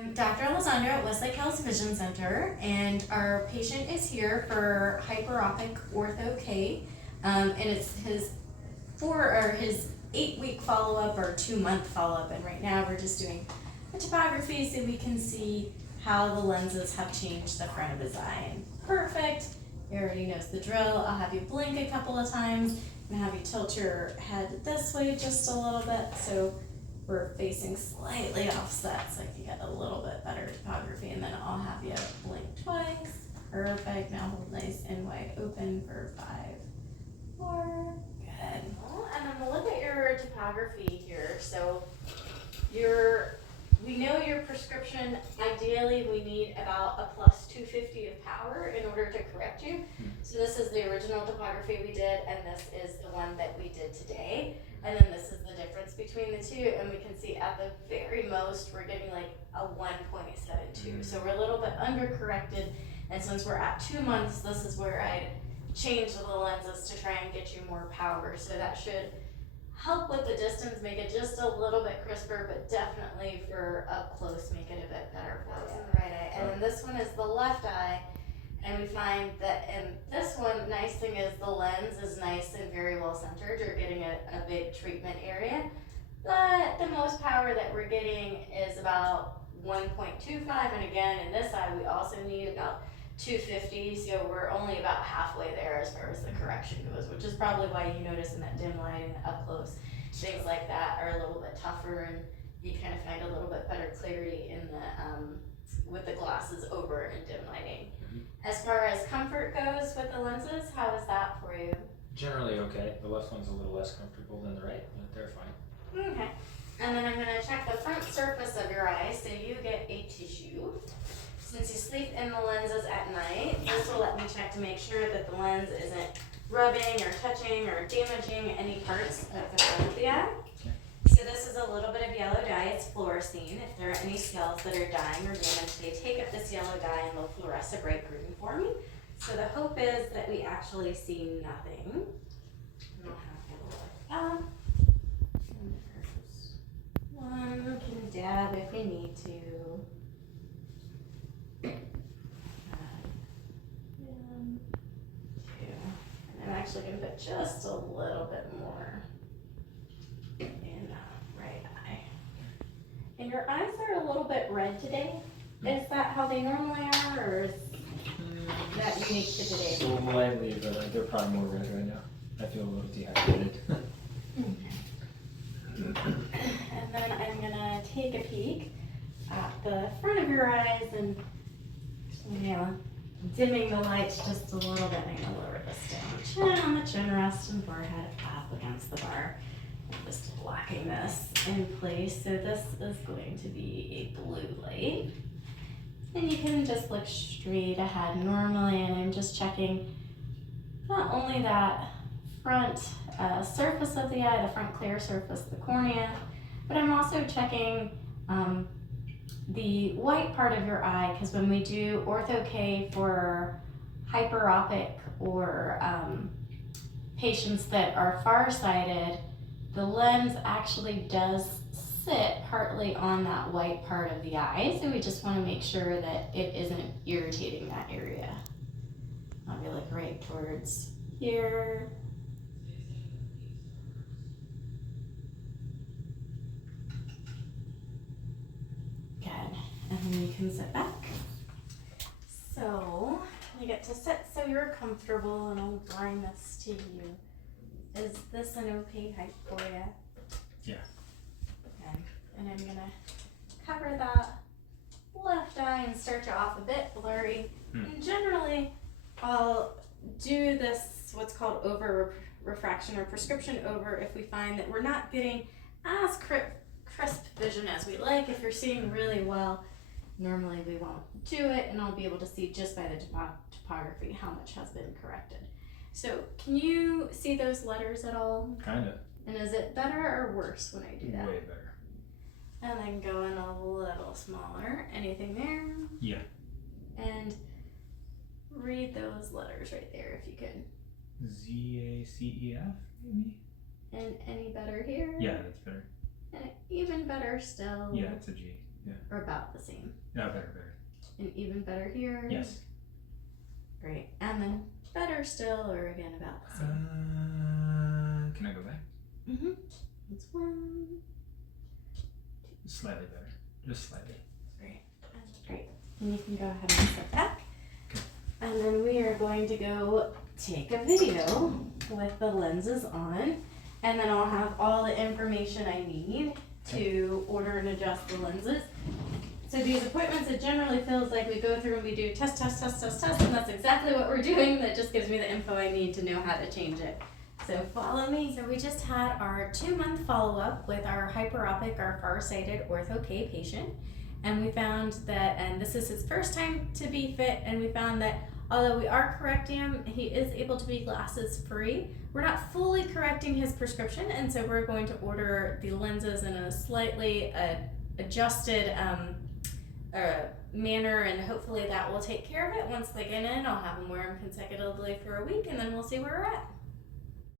I'm Dr. Alessandra at Westlake Hills Vision Center, and our patient is here for Hyperopic Ortho K, and it's his 8-week follow-up or 2-month follow-up, and right now we're just doing a topography so we can see how the lenses have changed the front of his eye. And perfect, he already knows the drill. I'll have you blink a couple of times and have you tilt your head this way just a little bit so we're facing slightly offset so I can get a little bit better topography, and then I'll have you blink twice. Perfect. Now hold nice and wide open for 5, 4. Good. And then we'll look at your topography here. So we know your prescription, ideally we need about a plus 250 of power in order to correct you. So this is the original topography we did, and this is the one that we did today. And then this is the difference between the two, and we can see at the very most we're getting like a 1.72. So we're a little bit under corrected, and since we're at 2 months, this is where I'd change the lenses to try and get you more power. So that should help with the distance, make it just a little bit crisper, but definitely for up close, make it a bit better for us in the right eye. And then this one is the left eye, and we find that in this one, nice thing is the lens is nice and very well centered. You're getting a big treatment area, but the most power that we're getting is about 1.25, and again, in this eye, we also need about 250, so we're only about halfway there as far as the correction goes, which is probably why you notice in that dim light and up close, things like that are a little bit tougher, and you kind of find a little bit better clarity in the with the glasses over in dim lighting. As far as comfort goes with the lenses, how is that for you? Generally okay. The left one's a little less comfortable than the right, but they're fine. Okay. And then I'm going to check the front surface of your eye, so you get a tissue. Since you sleep in the lenses at night, this will let me check to make sure that the lens isn't rubbing or touching or damaging any parts of the front of the eye. Okay. So this is a little bit of yellow dye. It's fluorescein. If there are any cells that are dying or damaged, they take up this yellow dye and they'll fluoresce a bright green for me. So the hope is that we actually see nothing. And I'll have you look up. And there's one. We can dab if we need to. I'm actually going to put just a little bit more in that right eye. And your eyes are a little bit red today. Is that how they normally are, or is that unique to today? Slightly, but they're probably more red right now. I feel a little dehydrated. And then I'm going to take a peek at the front of your eyes and dimming the lights just a little bit. I'm going to lower this down. Chin on the chin rest and forehead up against the bar. I'm just locking this in place. So this is going to be a blue light. And you can just look straight ahead normally, and I'm just checking not only that front surface of the eye, the front clear surface, the cornea, but I'm also checking the white part of your eye, because when we do Ortho K for hyperopic or patients that are farsighted, the lens actually does sit partly on that white part of the eye, so we just want to make sure that it isn't irritating that area. I'll be like right towards here. And then you can sit back. So you get to sit so you're comfortable, and I'll bring this to you. Is this an okay height for you? Yeah. Okay. And I'm gonna cover that left eye and start you off a bit blurry. And generally, I'll do this, what's called over refraction or prescription over, if we find that we're not getting as crisp vision as we like. If you're seeing really well, normally we won't do it, and I'll be able to see just by the topography how much has been corrected. So can you see those letters at all? Kind of. And is it better or worse when I do that? Way better. And then go in a little smaller. Anything there? Yeah. And read those letters right there if you could. Z-A-C-E-F, maybe? And any better here? Yeah, that's better. And even better still. Yeah, it's a G. Yeah. Or about the same? Yeah, better. And even better here? Yes. Great. And then better still, or again about the same? Can I go back? Mm-hmm. That's 1. Slightly better. Just slightly. Great. That's great. And you can go ahead and step back. Okay. And then we are going to go take a video with the lenses on. And then I'll have all the information I need to order and adjust the lenses. So these appointments, it generally feels like we go through and we do test, and that's exactly what we're doing. That just gives me the info I need to know how to change it. So follow me. So we just had our 2-month follow-up with our Hyperopic, our far-sighted Ortho K patient. And we found that, and this is his first time to be fit, and we found that although we are correcting him, he is able to be glasses free. We're not fully correcting his prescription, and so we're going to order the lenses in a slightly adjusted manner, and hopefully that will take care of it. Once they get in, I'll have him wear them consecutively for a week, and then we'll see where we're at.